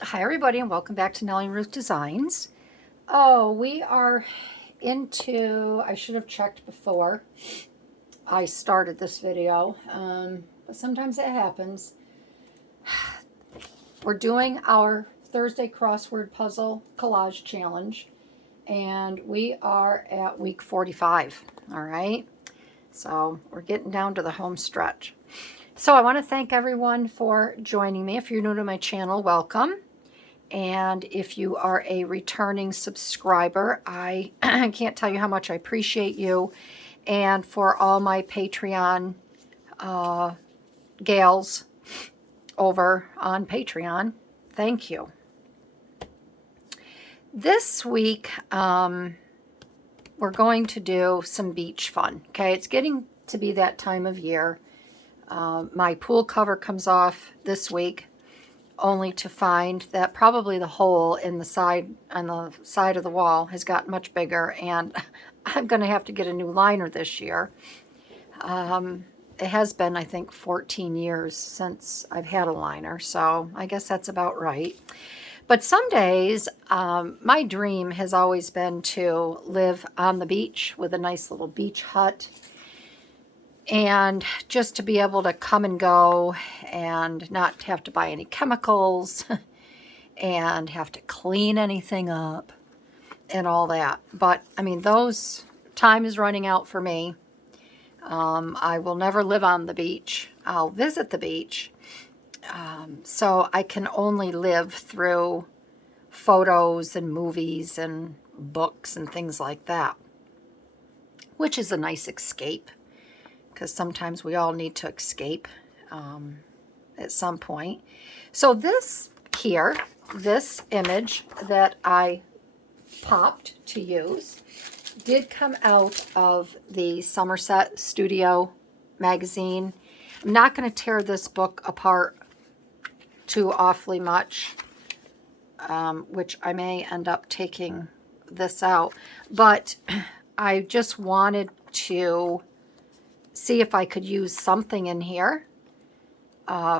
Hi everybody and welcome back to Nellie and Ruth Designs. Oh, we are into, I should have checked before I started this video, but sometimes it happens. We're doing our Thursday Crossword Puzzle Collage Challenge and we are at week 45, all right? So we're getting down to the home stretch. So I want to thank everyone for joining me. If you're new to my channel, welcome. And if you are a returning subscriber, I can't tell you how much I appreciate you. And for all my Patreon gals over on Patreon, thank you. This week, we're going to do some beach fun. Okay, it's getting to be that time of year. My pool cover comes off this week, only to find that probably the hole in the side on the side of the wall has gotten much bigger, and I'm going to have to get a new liner this year. It has been, I think, 14 years since I've had a liner, so I guess that's about right. But some days, my dream has always been to live on the beach with a nice little beach hut, and just to be able to come and go and not have to buy any chemicals and have to clean anything up and all that. But I mean, those time is running out for me. I will never live on the beach. I'll visit the beach. So I can only live through photos and movies and books and things like that, which is a nice escape, because sometimes we all need to escape at some point. So this here, this image that I popped to use did come out of the Somerset Studio magazine. I'm not going to tear this book apart too awfully much, which I may end up taking this out, but I just wanted to see if I could use something in here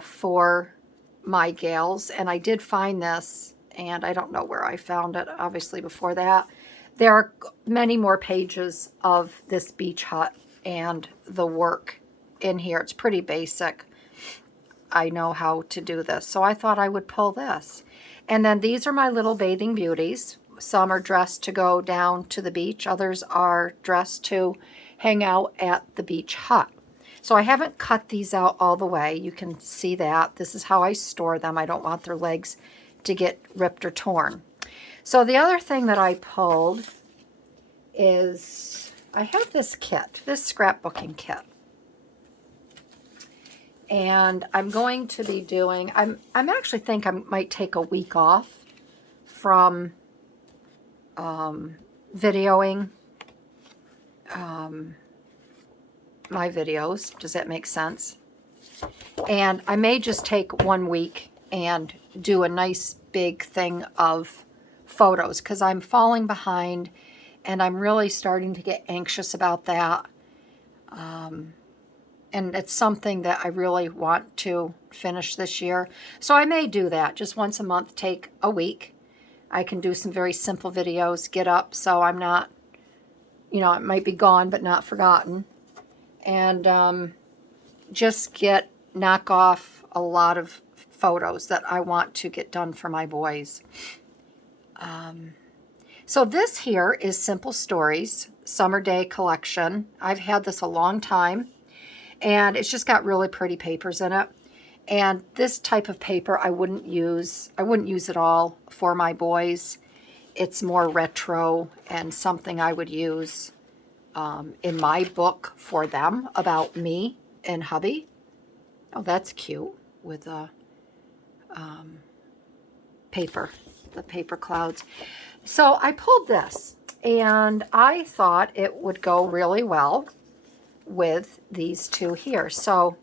for my gals. And I did find this, and I don't know where I found it, obviously, before that. There are many more pages of this beach hut and the work in here. It's pretty basic. I know how to do this, so I thought I would pull this. And then these are my little bathing beauties. Some are dressed to go down to the beach. Others are dressed to hang out at the beach hut. So I haven't cut these out all the way. You can see that. This is how I store them. I don't want their legs to get ripped or torn. So the other thing that I pulled is I have this kit, this scrapbooking kit. And I'm going to be doing, I'm actually think I might take a week off from videoing my videos. Does that make sense? And I may just take 1 week and do a nice big thing of photos, because I'm falling behind and I'm really starting to get anxious about that. And it's something that I really want to finish this year. So I may do that, just once a month, take a week. I can do some very simple videos, get up so I'm not, you know, it might be gone but not forgotten. And just knock off a lot of photos that I want to get done for my boys. So this here is Simple Stories Summer Day Collection. I've had this a long time, and it's just got really pretty papers in it. And this type of paper I wouldn't use it all for my boys. It's more retro and something I would use in my book for them about me and hubby. Oh, that's cute with a paper, the paper clouds. So I pulled this, and I thought it would go really well with these two here. So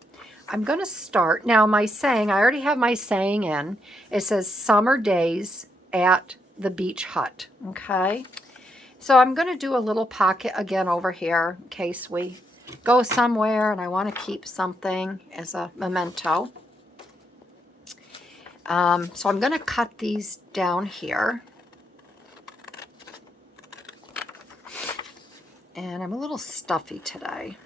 I'm going to start. Now my saying, I already have my saying in. It says summer days at the beach hut. Okay. So I'm going to do a little pocket again over here in case we go somewhere and I want to keep something as a memento. So I'm going to cut these down here. And I'm a little stuffy today.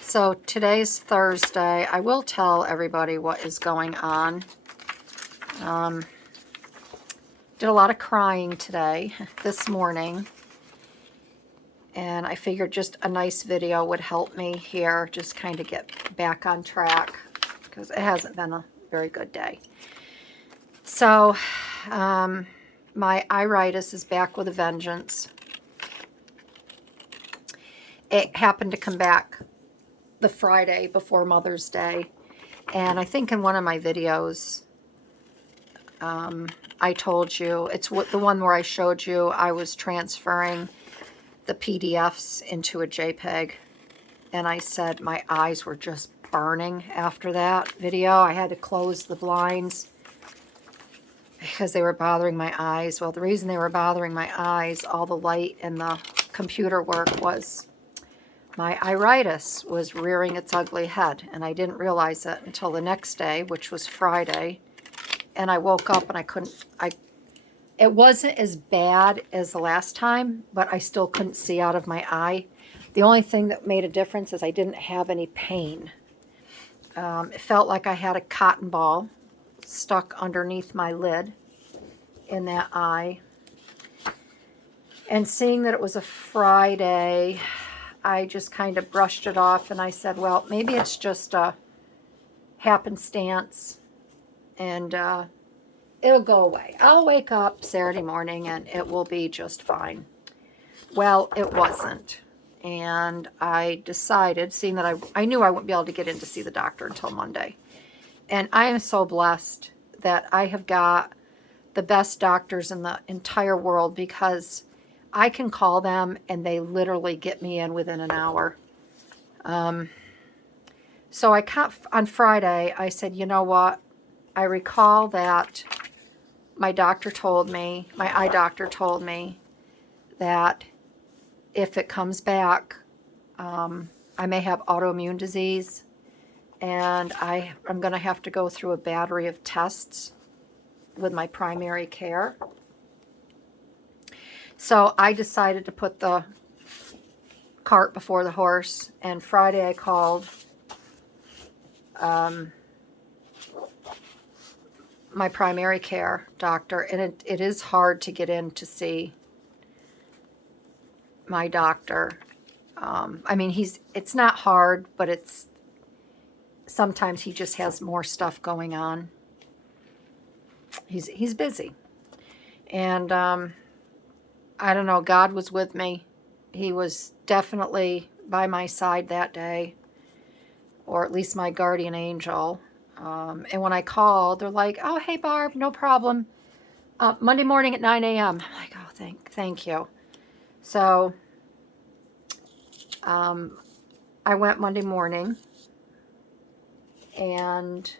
So today's Thursday. I will tell everybody what is going on. Did a lot of crying today, this morning. And I figured just a nice video would help me here, just kind of get back on track, because it hasn't been a very good day. So my iritis is back with a vengeance. It happened to come back the Friday before Mother's Day. And I think in one of my videos, I told you, it's the one where I showed you I was transferring the PDFs into a JPEG. And I said my eyes were just burning after that video. I had to close the blinds because they were bothering my eyes. Well, the reason they were bothering my eyes, all the light and the computer work, was my iritis was rearing its ugly head, and I didn't realize it until the next day, which was Friday. And I woke up and it wasn't as bad as the last time, but I still couldn't see out of my eye. The only thing that made a difference is I didn't have any pain. It felt like I had a cotton ball stuck underneath my lid in that eye. And seeing that it was a Friday, I just kind of brushed it off, and I said, well, maybe it's just a happenstance, and it'll go away. I'll wake up Saturday morning and it will be just fine. Well, it wasn't. And I decided, seeing that I knew I wouldn't be able to get in to see the doctor until Monday. And I am so blessed that I have got the best doctors in the entire world, because I can call them and they literally get me in within an hour. So on Friday, I said, you know what? I recall that my eye doctor told me that if it comes back, I may have autoimmune disease, and I'm going to have to go through a battery of tests with my primary care. So I decided to put the cart before the horse, and Friday I called my primary care doctor, and it is hard to get in to see my doctor. I mean, it's not hard, but sometimes he just has more stuff going on. He's busy. And I don't know, God was with me. He was definitely by my side that day, or at least my guardian angel. And when I called, they're like, oh, hey, Barb, no problem. Monday morning at 9 a.m. I'm like, oh, thank you. So I went Monday morning, and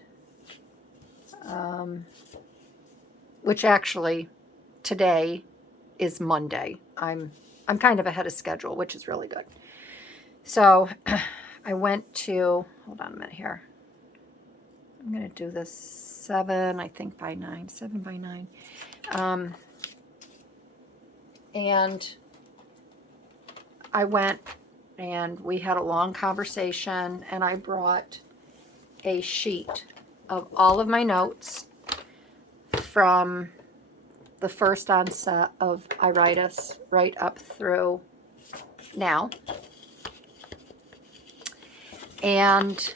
which actually today is Monday. I'm kind of ahead of schedule, which is really good. So I went to, hold on a minute here. I'm going to do this 7 by 9. And I went and we had a long conversation, and I brought a sheet of all of my notes from the first onset of iritis right up through now. And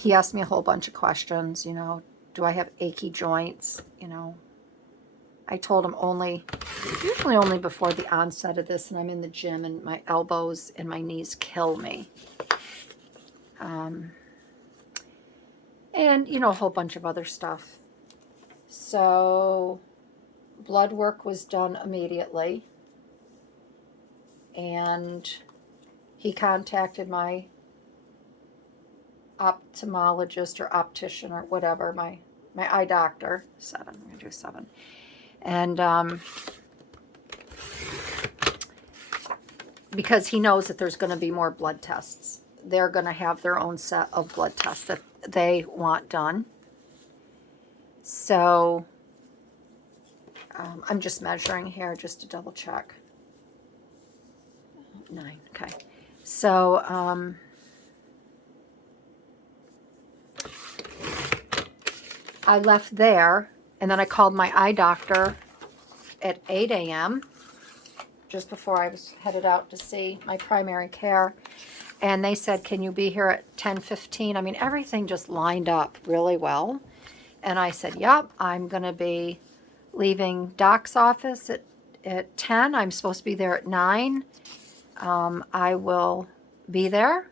he asked me a whole bunch of questions, do I have achy joints? I told him usually only before the onset of this, and I'm in the gym and my elbows and my knees kill me. And, a whole bunch of other stuff. So blood work was done immediately, and he contacted my ophthalmologist or optician or whatever, my eye doctor. 7, I'm going to do 7. And because he knows that there's going to be more blood tests. They're going to have their own set of blood tests that they want done. So I'm just measuring here just to double check. 9, okay. So I left there, and then I called my eye doctor at 8 a.m. just before I was headed out to see my primary care. And they said, can you be here at 10:15? I mean, everything just lined up really well. And I said, yep, I'm going to be leaving Doc's office at 10. I'm supposed to be there at 9. I will be there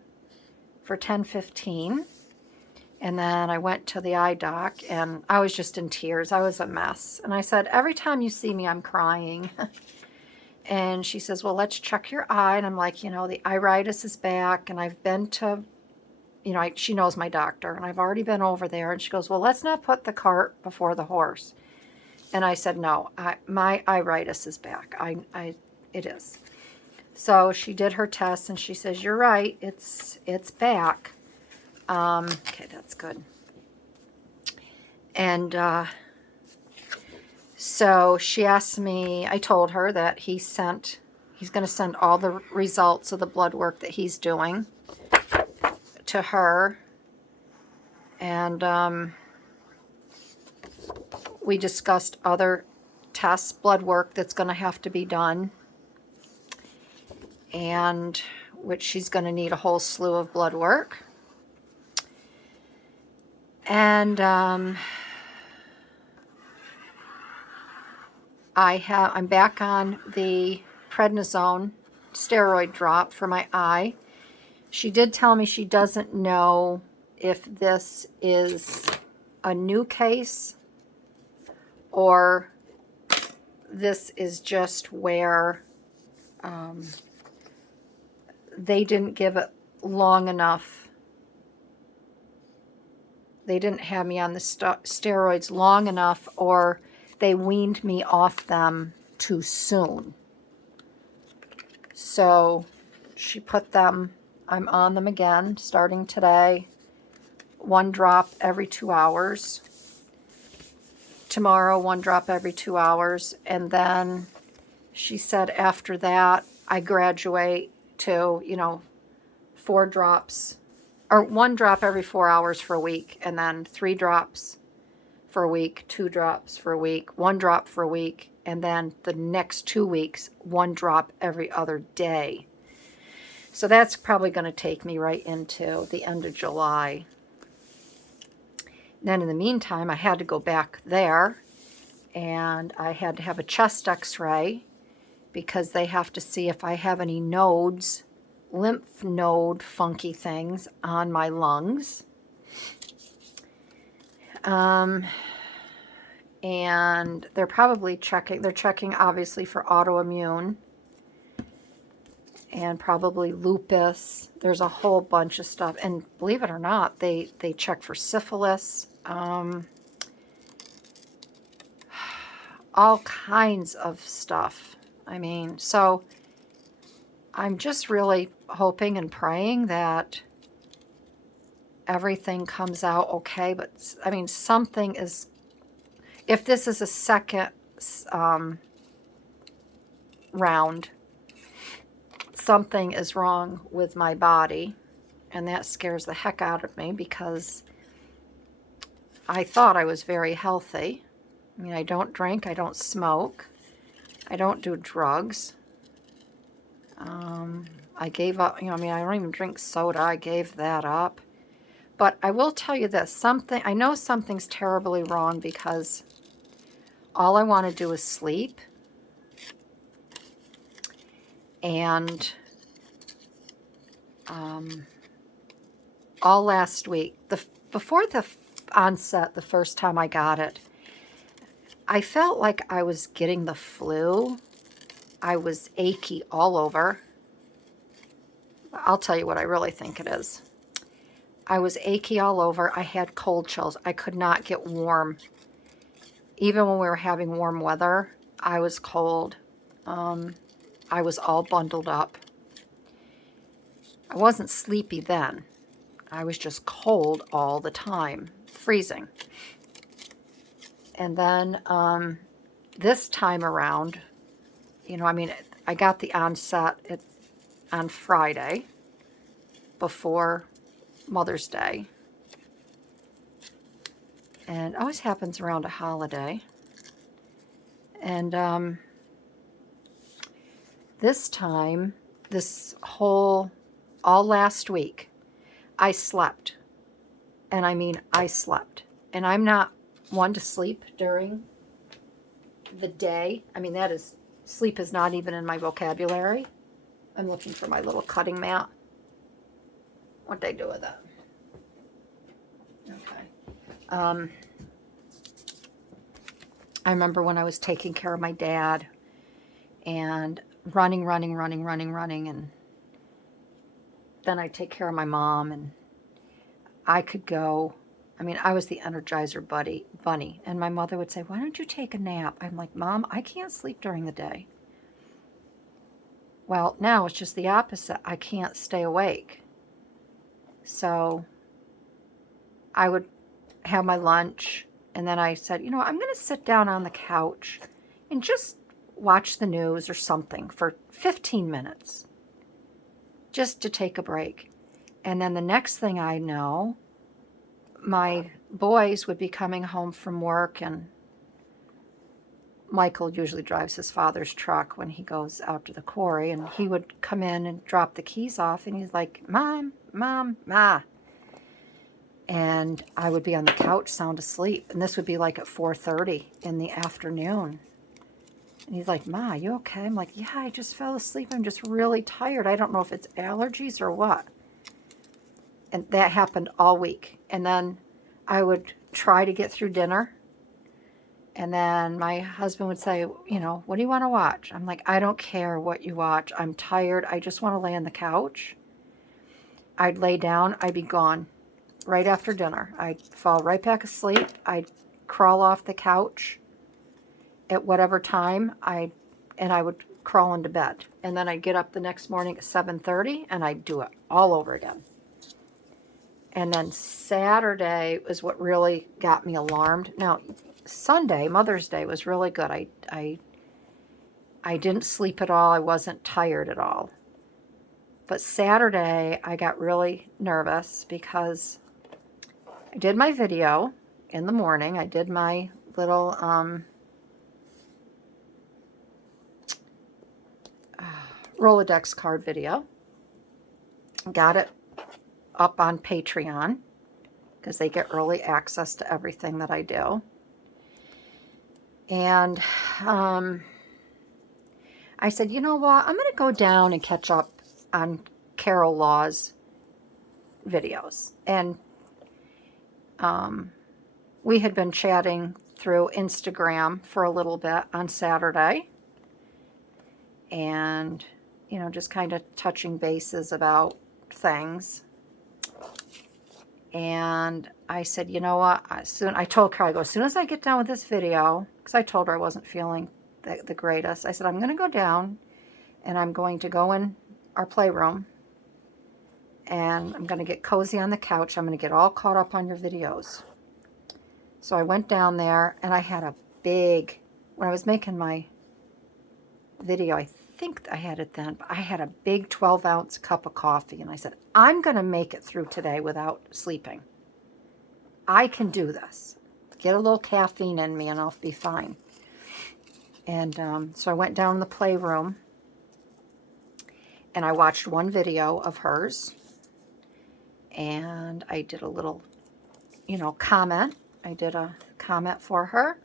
for 10:15. And then I went to the eye doc, and I was just in tears. I was a mess. And I said, every time you see me, I'm crying. And she says, well, let's check your eye. And I'm like, the iritis is back, and I've been to, she knows my doctor, and I've already been over there. And she goes, well, let's not put the cart before the horse. And I said, no, my iritis is back. It is. So she did her test, and she says, you're right, it's back. Okay, that's good. And so she asked me, I told her that he's going to send all the results of the blood work that he's doing to her. And we discussed other tests, blood work that's going to have to be done, and which she's going to need a whole slew of blood work. And I'm back on the prednisone steroid drop for my eye. She did tell me she doesn't know if this is a new case or this is just where they didn't give it long enough. They didn't have me on the steroids long enough, or they weaned me off them too soon. So she put them, I'm on them again starting today. 1 drop every 2 hours. Tomorrow, 1 drop every 2 hours. And then she said after that, I graduate to, 4 drops. Or 1 drop every 4 hours for a week, and then 3 drops for a week, 2 drops for a week, 1 drop for a week, and then the next 2 weeks, 1 drop every other day. So that's probably going to take me right into the end of July. Then in the meantime, I had to go back there, and I had to have a chest x-ray because they have to see if I have any nodes, lymph node funky things on my lungs. And they're probably checking obviously for autoimmune and probably lupus. There's a whole bunch of stuff. And believe it or not, they check for syphilis. All kinds of stuff. I mean, so I'm just really hoping and praying that everything comes out okay. But, I mean, something is, if this is a second round, something is wrong with my body. And that scares the heck out of me because I thought I was very healthy. I mean, I don't drink, I don't smoke, I don't do drugs. I gave up, I mean, I don't even drink soda. I gave that up. But I will tell you this, I know something's terribly wrong because all I want to do is sleep. And all last week, before the onset, the first time I got it, I felt like I was getting the flu. I was achy all over. I'll tell you what I really think it is. I was achy all over. I had cold chills. I could not get warm. Even when we were having warm weather, I was cold. I was all bundled up. I wasn't sleepy then. I was just cold all the time, freezing. And then this time around, you know, I mean, I got the onset on Friday before Mother's Day. And it always happens around a holiday. And this time, all last week, I slept. And I mean, I slept. And I'm not one to sleep during the day. I mean, sleep is not even in my vocabulary. I'm looking for my little cutting mat. What'd they do with that? Okay. I remember when I was taking care of my dad and running, and then I'd take care of my mom, and I could go. I mean, I was the Energizer bunny, and my mother would say, "Why don't you take a nap?" I'm like, "Mom, I can't sleep during the day." Well, now it's just the opposite. I can't stay awake. So I would have my lunch, and then I said, you know, I'm going to sit down on the couch and just watch the news or something for 15 minutes just to take a break. And then the next thing I know, my boys would be coming home from work, and Michael usually drives his father's truck when he goes out to the quarry, and he would come in and drop the keys off, and he's like, "Mom, Mom, Ma." And I would be on the couch sound asleep, and this would be like at 4:30 in the afternoon. And he's like, "Ma, you okay?" I'm like, "Yeah, I just fell asleep. I'm just really tired. I don't know if it's allergies or what." And that happened all week. And then I would try to get through dinner. And then my husband would say, you know, "What do you want to watch?" I'm like, "I don't care what you watch. I'm tired. I just want to lay on the couch." I'd lay down. I'd be gone right after dinner. I'd fall right back asleep. I'd crawl off the couch at whatever time, and I would crawl into bed. And then I'd get up the next morning at 7:30, and I'd do it all over again. And then Saturday was what really got me alarmed. Now, Sunday, Mother's Day, was really good. I didn't sleep at all. I wasn't tired at all. But Saturday, I got really nervous because I did my video in the morning. I did my little Rolodex card video. Got it up on Patreon because they get early access to everything that I do. And I said, you know what? I'm going to go down and catch up on Carol Law's videos. And we had been chatting through Instagram for a little bit on Saturday. And, you know, just kind of touching bases about things. And I said, you know what? I told Carol, I go, as soon as I get done with this video, because I told her I wasn't feeling the greatest, I said, I'm going to go down and I'm going to go in our playroom and I'm going to get cozy on the couch. I'm going to get all caught up on your videos. So I went down there, and I had when I was making my video, I think I had it then, but I had a big 12-ounce cup of coffee, and I said, I'm going to make it through today without sleeping. I can do this. Get a little caffeine in me, and I'll be fine. And so I went down in the playroom, and I watched one video of hers, and I did a little, you know, comment. I did a comment for her,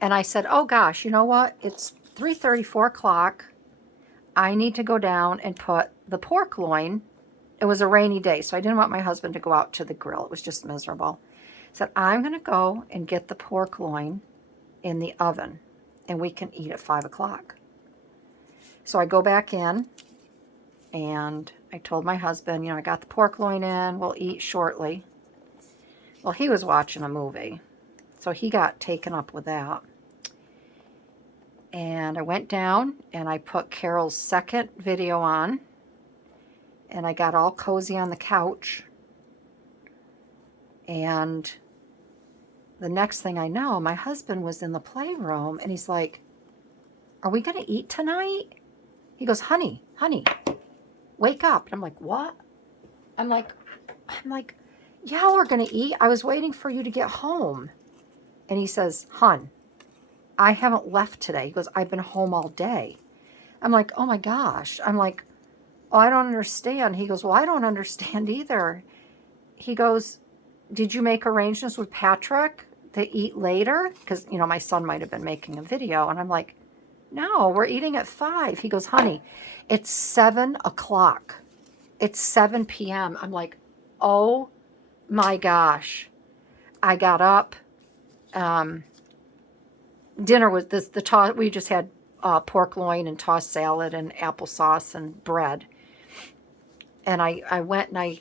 and I said, oh gosh, you know what? It's 3:30, 4 o'clock. I need to go down and put the pork loin. It was a rainy day, so I didn't want my husband to go out to the grill. It was just miserable. I said, I'm going to go and get the pork loin in the oven, and we can eat at 5 o'clock. So I go back in, and I told my husband, you know, I got the pork loin in. We'll eat shortly. Well, he was watching a movie, so he got taken up with that. And I went down, and I put Carol's second video on, and I got all cozy on the couch. And the next thing I know, my husband was in the playroom and he's like, are we going to eat tonight? He goes, honey, wake up. And I'm like, what? I'm like, yeah, we're going to eat. I was waiting for you to get home. And he says, hun, I haven't left today. He goes, I've been home all day. I'm like, oh my gosh. I'm like, oh, I don't understand. He goes, well, I don't understand either. He goes, did you make arrangements with Patrick to eat later? Because, you know, my son might have been making a video. And I'm like, no, we're eating at 5. He goes, honey, it's 7 o'clock. It's 7 p.m. I'm like, oh my gosh. I got up. Dinner was the toss. We just had pork loin and tossed salad and applesauce and bread. And I went and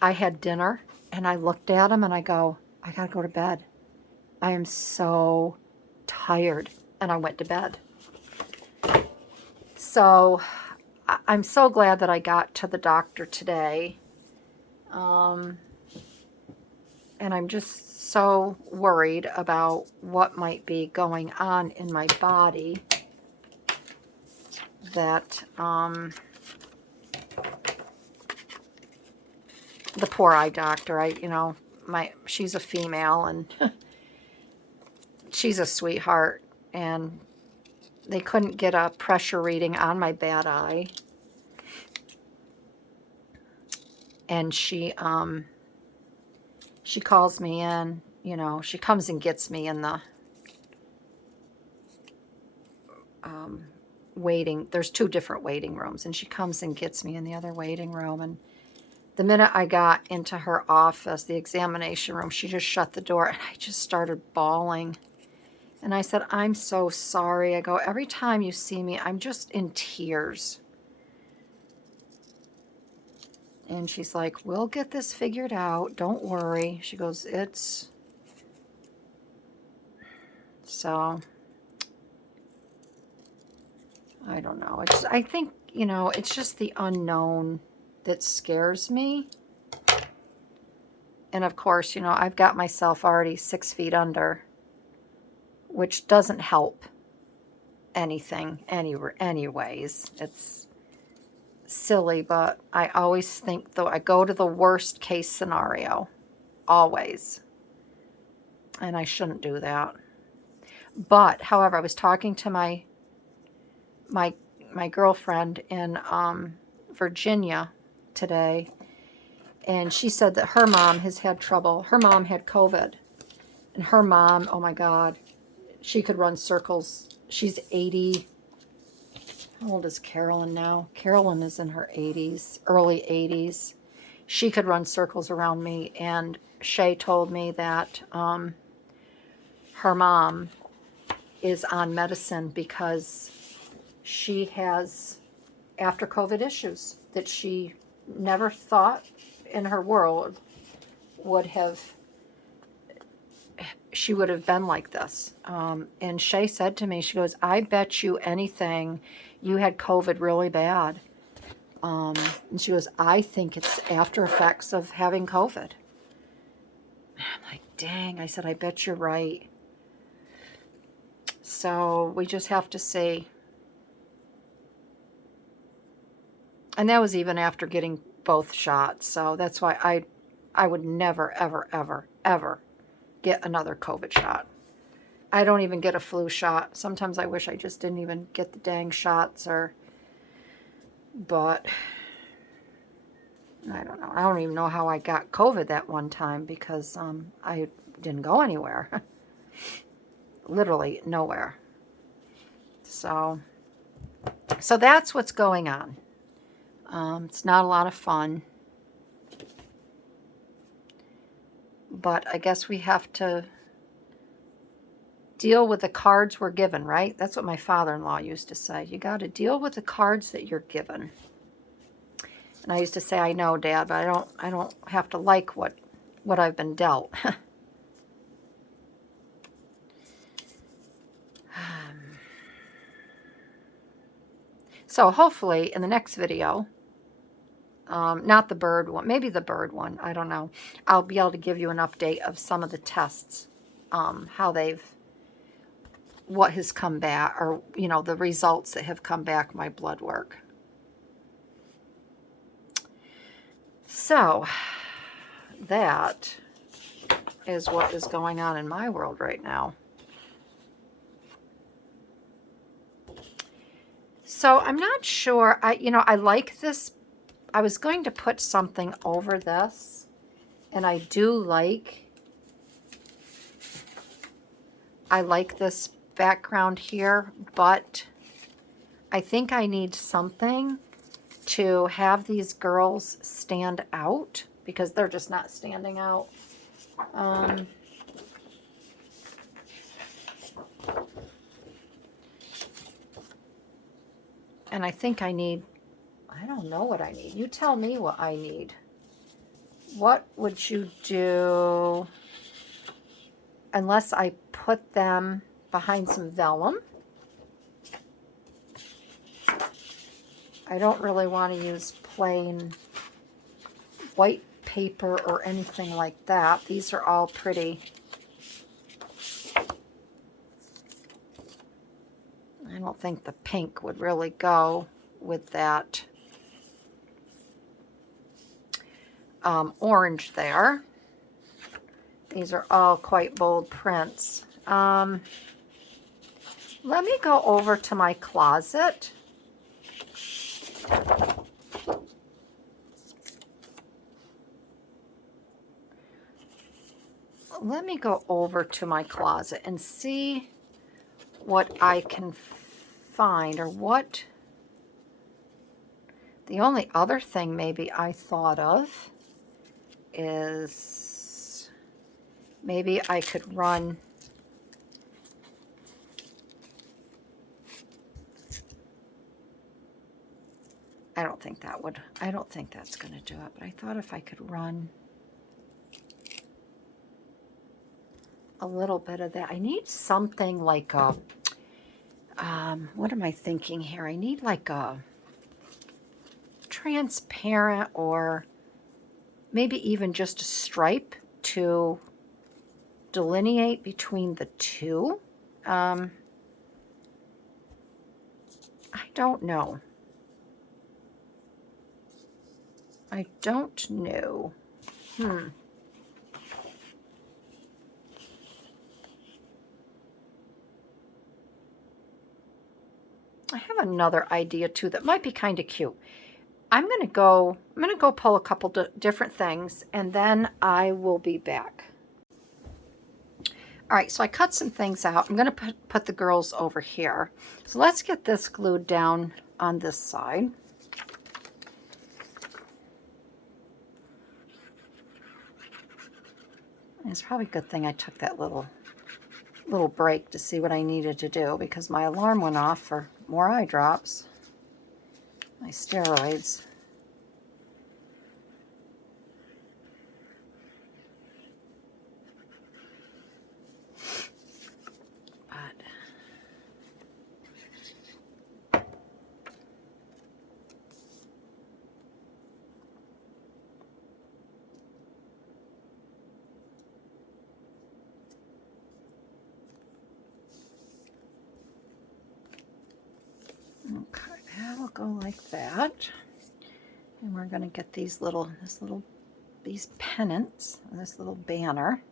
I had dinner and I looked at him and I go, I got to go to bed. I am so tired. And I went to bed. So I'm so glad that I got to the doctor today. And I'm just so worried about what might be going on in my body that the poor eye doctor, she's a female and she's a sweetheart, and they couldn't get a pressure reading on my bad eye. And she calls me in, she comes and gets me in the waiting. There's 2 different waiting rooms, and she comes and gets me in the other waiting room. And the minute I got into her office, the examination room, she just shut the door, and I just started bawling. And I said, I'm so sorry. I go, every time you see me, I'm just in tears. And she's like, we'll get this figured out. Don't worry. She goes, so, I don't know. I think, it's just the unknown that scares me. And of course, I've got myself already 6 feet under, which doesn't help anything anyways. It's silly, but I always think, though, I go to the worst case scenario, always. And I shouldn't do that. But, however, I was talking to my girlfriend in Virginia today, and she said that her mom has had trouble. Her mom had COVID, and her mom, oh my God, she could run circles. She's 80. How old is Carolyn now? Carolyn is in her 80s, early 80s. She could run circles around me, and Shay told me that her mom is on medicine because she has after COVID issues that she never thought in her world she would have been like this. And Shay said to me, she goes, I bet you anything you had COVID really bad. And she goes, I think it's after effects of having COVID. I'm like, dang. I said, I bet you're right. So we just have to see. And that was even after getting both shots. So that's why I would never, ever, ever, ever get another COVID shot. I don't even get a flu shot. Sometimes I wish I just didn't even get the dang shots, but I don't know. I don't even know how I got COVID that one time because I didn't go anywhere. Literally nowhere. So that's what's going on. It's not a lot of fun. But I guess we have to deal with the cards we're given, right? That's what my father-in-law used to say. You got to deal with the cards that you're given. And I used to say, I know, Dad, but I don't have to like what I've been dealt. So hopefully in the next video, not the bird one, maybe the bird one, I don't know. I'll be able to give you an update of some of the tests how what has come back, or, you know, the results that have come back, my blood work. So that is what is going on in my world right now. So I'm not sure. I like this. I was going to put something over this, and I like this background here, but I think I need something to have these girls stand out, because they're just not standing out. And I think I don't know what I need. You tell me what I need. What would you do unless I put them behind some vellum? I don't really want to use plain white paper or anything like that. These are all pretty. I don't think the pink would really go with that orange there. These are all quite bold prints. Let me go over to my closet. Let me go over to my closet and see what I can find, or what. The only other thing maybe I thought of is maybe I could run I don't think that's going to do it, but I thought if I could run a little bit of that. I need something like a, what am I thinking here? I need like a transparent, or maybe even just a stripe to delineate between the two. I don't know. I don't know. I have another idea too that might be kind of cute. I'm gonna go pull a couple different things, and then I will be back. All right, so I cut some things out. I'm gonna put the girls over here. So let's get this glued down on this side. It's probably a good thing I took that little break to see what I needed to do, because my alarm went off for more eye drops, my steroids. Okay, that'll go like that. And we're going to get these these pennants, this little banner.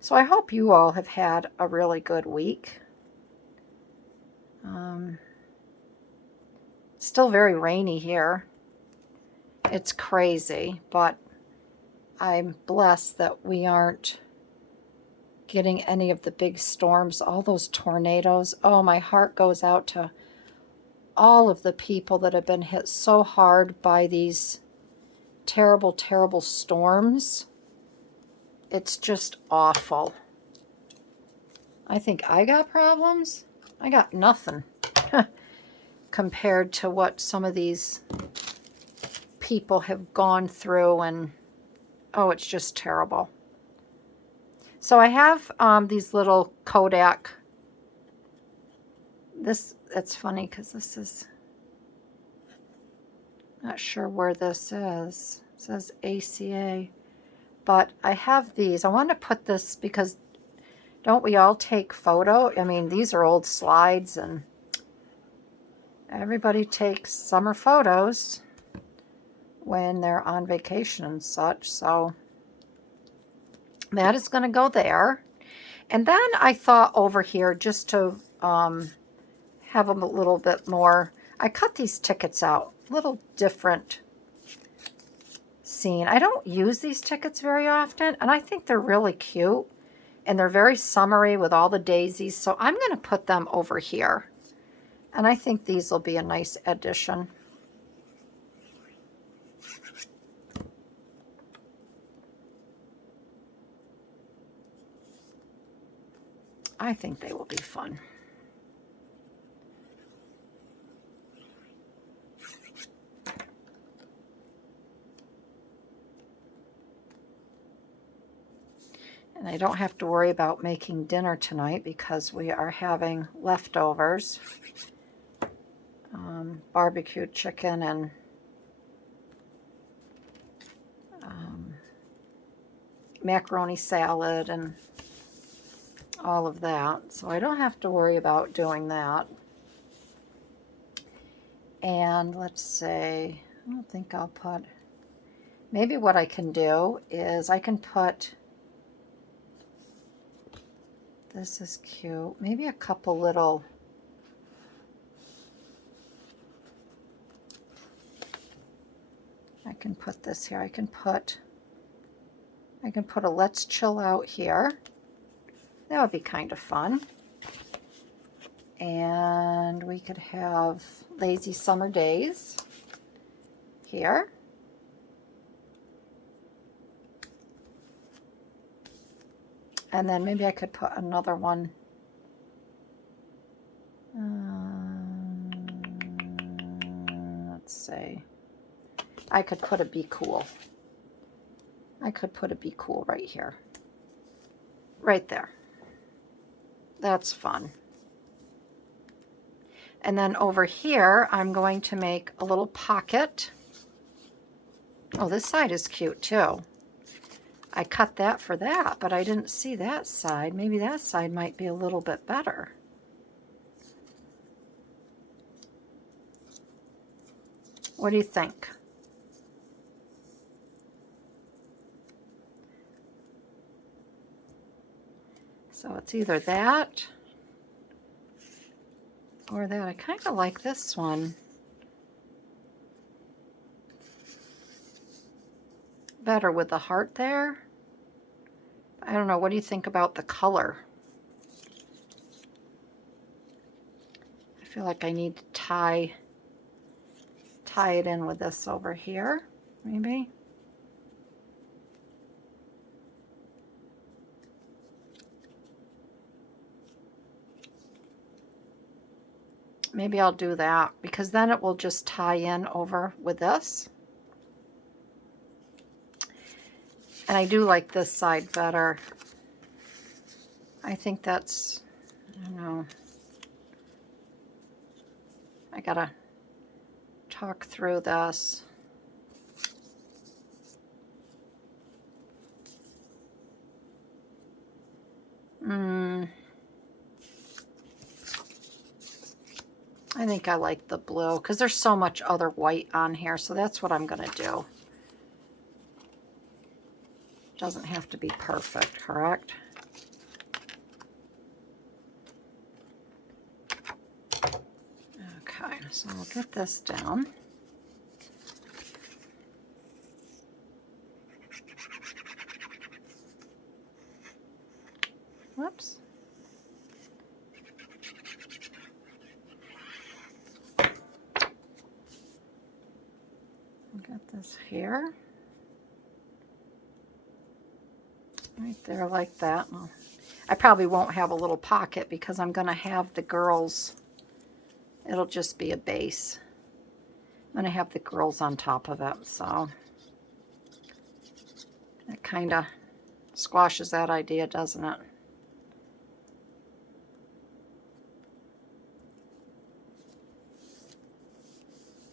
So I hope you all have had a really good week. Still very rainy here. It's crazy, but I'm blessed that we aren't getting any of the big storms, all those tornadoes. Oh, my heart goes out to all of the people that have been hit so hard by these terrible, terrible storms. It's just awful. I think I got problems. I got nothing compared to what some of these people have gone through, and oh, it's just terrible. So I have these little Kodak. That's funny because this is, not sure where this is. It says ACA. But I have these. I want to put this because don't we all take photo? I mean, these are old slides and everybody takes summer photos when they're on vacation and such. So that is going to go there. And then I thought over here, just to have them a little bit more, I cut these tickets out, a little different scene. I don't use these tickets very often, and I think they're really cute, and they're very summery with all the daisies, so I'm going to put them over here, and I think these will be a nice addition. I think they will be fun. And I don't have to worry about making dinner tonight because we are having leftovers. Barbecued chicken and macaroni salad and all of that. So I don't have to worry about doing that. And let's say, I don't think I'll put, maybe what I can do is I can put, this is cute, maybe a couple little, I can put this here, I can put a let's chill out here. That would be kind of fun. And we could have lazy summer days here. And then maybe I could put another one. Let's see. I could put a Be Cool. I could put a Be Cool right here. Right there. That's fun. And then over here, I'm going to make a little pocket. Oh, this side is cute too. I cut that for that, but I didn't see that side. Maybe that side might be a little bit better. What do you think? So it's either that or that. I kind of like this one better with the heart there. I don't know. What do you think about the color? I feel like I need to tie it in with this over here, maybe. Maybe I'll do that because then it will just tie in over with this. And I do like this side better. I think that's, I don't know. I gotta talk through this. I think I like the blue because there's so much other white on here, so that's what I'm gonna do. Doesn't have to be perfect, correct? Okay, so I'll get this down. Whoops. I'll get this here. Right there like that. I probably won't have a little pocket because I'm going to have the girls, it'll just be a base. I'm going to have the girls on top of it, so it kind of squashes that idea, doesn't it?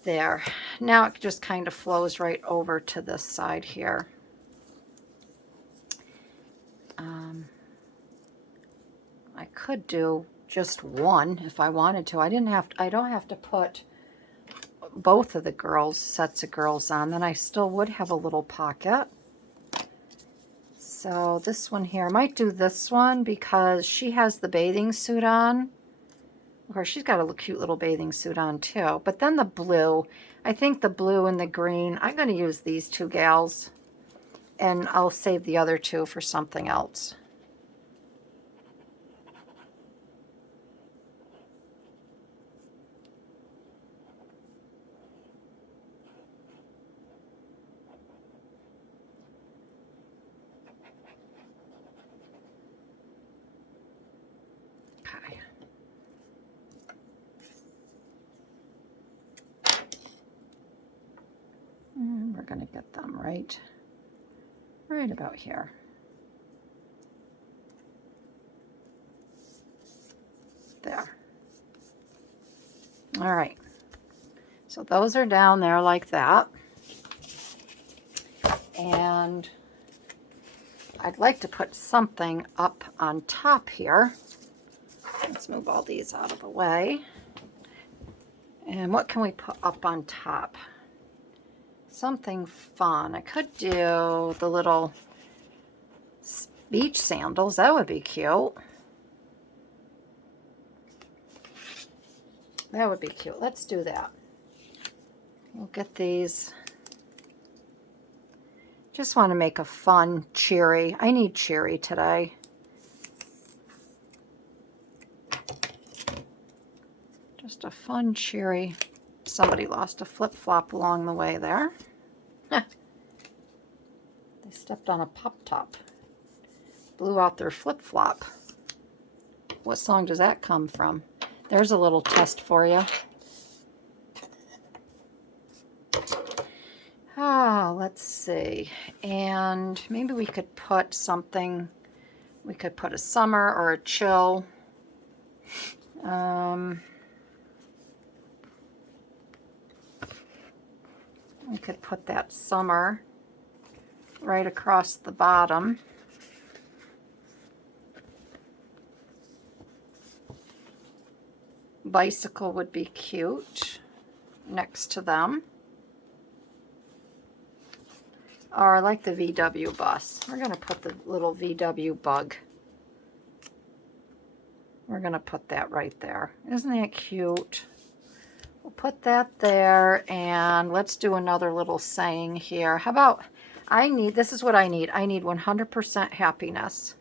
There. now it just kind of flows right over to this side here. I could do just one if I wanted to. I don't have to put both of the sets of girls on. Then I still would have a little pocket. So this one here, I might do this one because she has the bathing suit on. Of course, she's got a cute little bathing suit on too. But then the blue, I think the blue and the green, I'm going to use these two gals. And I'll save the other two for something else. Okay. And we're going to get them right about here. There. All right. So those are down there like that. And I'd like to put something up on top here. Let's move all these out of the way. And what can we put up on top? Something fun. I could do the little beach sandals. That would be cute. That would be cute. Let's do that. We'll get these. Just want to make a fun cheery. I need cheery today. Just a fun cheery. Somebody lost a flip-flop along the way there. They stepped on a pop-top. Blew out their flip-flop. What song does that come from? There's a little test for you. Let's see. And maybe we could put something. We could put a summer or a chill. We could put that summer right across the bottom. Bicycle would be cute next to them. Or I like the VW bus. We're going to put the little VW bug. We're going to put that right there. Isn't that cute? We'll put that there, and let's do another little saying here. How about, this is what I need. I need 100% happiness.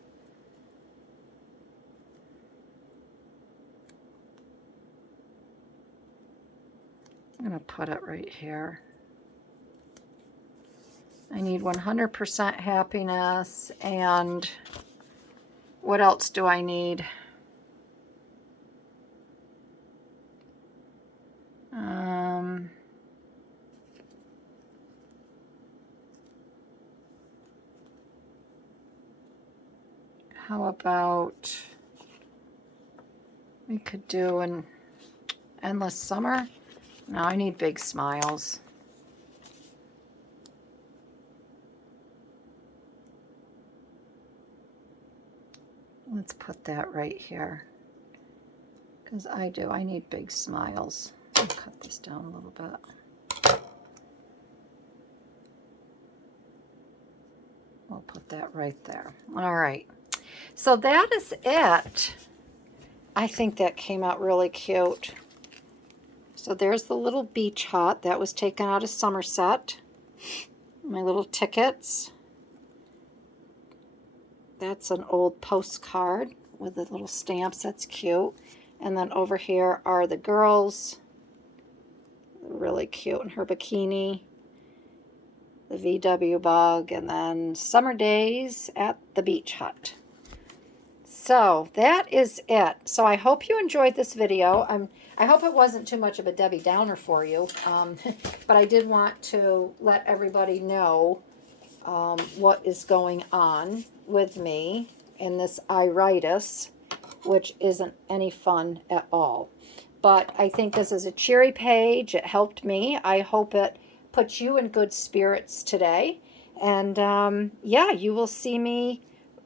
I'm going to put it right here. I need 100% happiness, and what else do I need? How about we could do an endless summer? No, I need big smiles. Let's put that right here. Because I need big smiles. I'll cut this down a little bit. We'll put that right there. All right. So that is it. I think that came out really cute. So there's the little beach hut. That was taken out of Somerset. My little tickets. That's an old postcard with the little stamps. That's cute. And then over here are the girls. Really cute in her bikini. The VW bug. And then summer days at the beach hut. So that is it. So I hope you enjoyed this video. I hope it wasn't too much of a Debbie Downer for you. But I did want to let everybody know what is going on with me in this iritis, which isn't any fun at all. but I think this is a cheery page. It helped me. I hope it puts you in good spirits today. And yeah, you will see me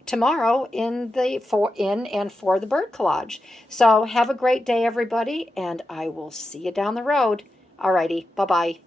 tomorrow in and for the bird collage. So have a great day, everybody, and I will see you down the road. Alrighty, bye-bye.